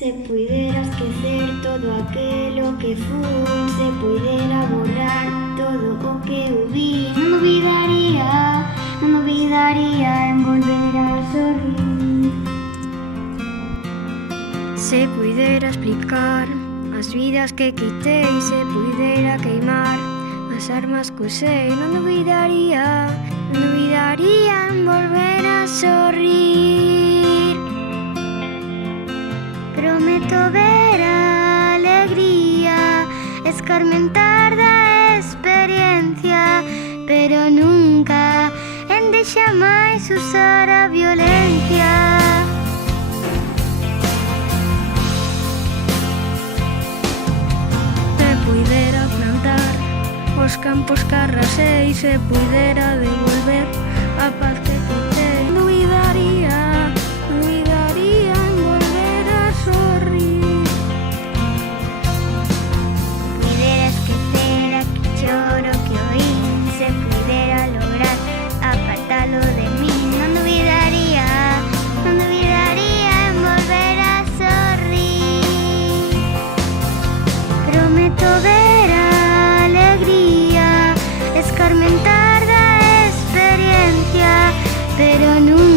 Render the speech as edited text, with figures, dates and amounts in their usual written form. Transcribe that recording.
Se pudiera esquecer todo aquelo que fun, se pudiera borrar todo o que hubi, non dubidaría en volver a sorrir. Se puidera explicar as vidas que quitei, se puidera queimar as armas que usei, non dubidaría en volver a sorrir. Prometo ver a alegría escarmentar da experiencia, pero nunca en deixar máis usar a violencia. Se puidera plantar os campos que arrasei, se puidera devolver a paz que quitei, non dubidaría en volver a sorrir. Puidera esquecer aquel choro que oín, se puidera lograr apartalo de mí, non dubidaría en volver a sorrir. Prometo ver a alegría escarmentar da experiencia, pero nunca